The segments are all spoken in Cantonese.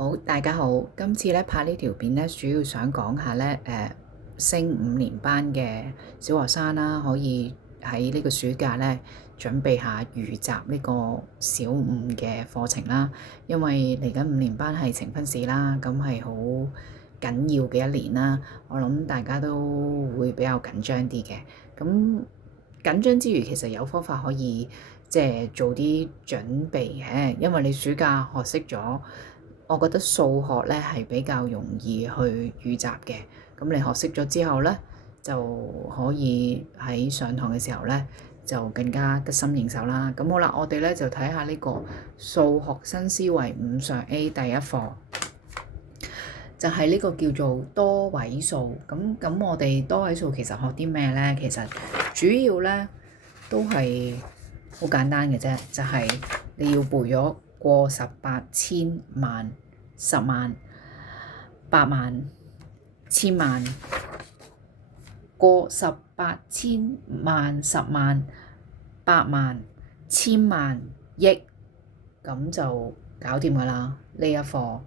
好，大家好。今次咧拍呢條片咧，主要想講下咧，升5年班嘅小學生啦，可以喺呢個暑假咧準備下預習呢個小5嘅課程啦。因為嚟緊5年班係呈分試啦，咁係好緊要嘅一年啦。我諗大家都會比較緊張啲嘅。咁緊張之餘，其實有方法可以做啲準備嘅，因為你暑假學識咗。我覺得數學咧係比較容易去預習嘅，咁你學識咗之後咧，就可以喺上堂嘅時候咧就更加得心應手啦。咁好啦，我哋咧就睇下呢個數學新思維5上 A 第一課，就係呢個叫做多位數。咁我哋多位數其實學啲咩咧？其實主要咧都係好簡單嘅啫，就係你要背咗過18千萬10萬8萬千萬，過18千萬10萬8萬千萬億，咁就搞掂㗎啦呢一課。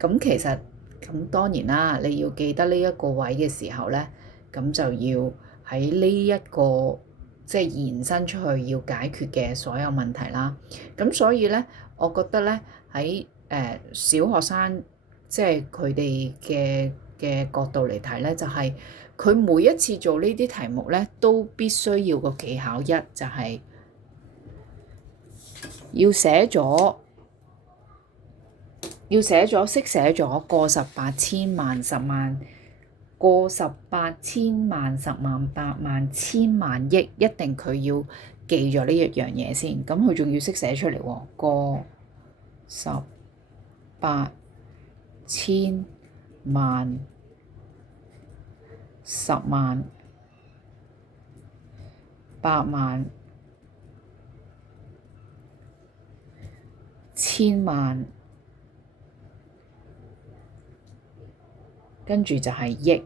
咁其實咁當然啦，你要記得呢一個位嘅時候咧，咁就要喺呢一個延伸出去要解決嘅所有問題啦。咁所以咧，我覺得咧喺小學生佢哋嘅角度嚟睇咧，就係佢每一次做呢啲題目咧，都必須要個技巧一，就係要寫咗識寫咗過18千萬10萬。過18千萬10萬8萬千萬億，一定佢要記咗呢一樣嘢先。咁佢仲要識寫出嚟喎。過18千萬10萬8萬千萬，跟住就係億。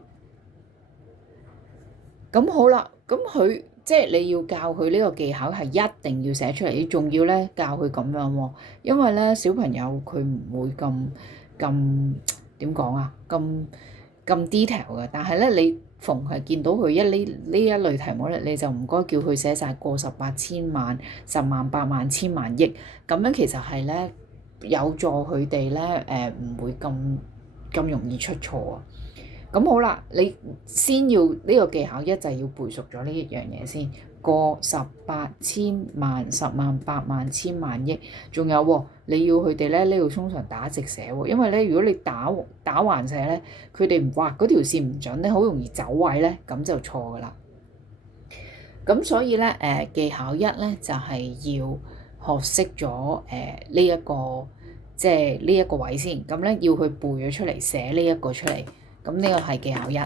咁好啦，咁佢你要教佢呢個技巧係一定要寫出嚟，仲要咧教佢咁樣喎。因為咧小朋友佢唔會咁點講啊，咁 detail 嘅。但係咧你逢係見到佢呢一類題目咧，你就唔該叫佢寫晒過18千萬10萬8萬千萬億。咁樣其實係咧有助佢哋咧唔會咁容易出錯啊。咁好啦，你先要呢個技巧一，就係要背熟咗呢一樣嘢先。過18千萬10萬8萬千萬億，仲有喎，你要佢哋咧呢度通常打直寫喎，因為咧如果你打橫寫咧，佢哋唔畫嗰條線唔準咧，好容易走位咧，咁就錯噶啦。咁所以咧技巧一咧就係要學識咗呢一個呢一個位先，咁咧要去背咗出嚟，寫呢一個出嚟。咁呢個係技巧一。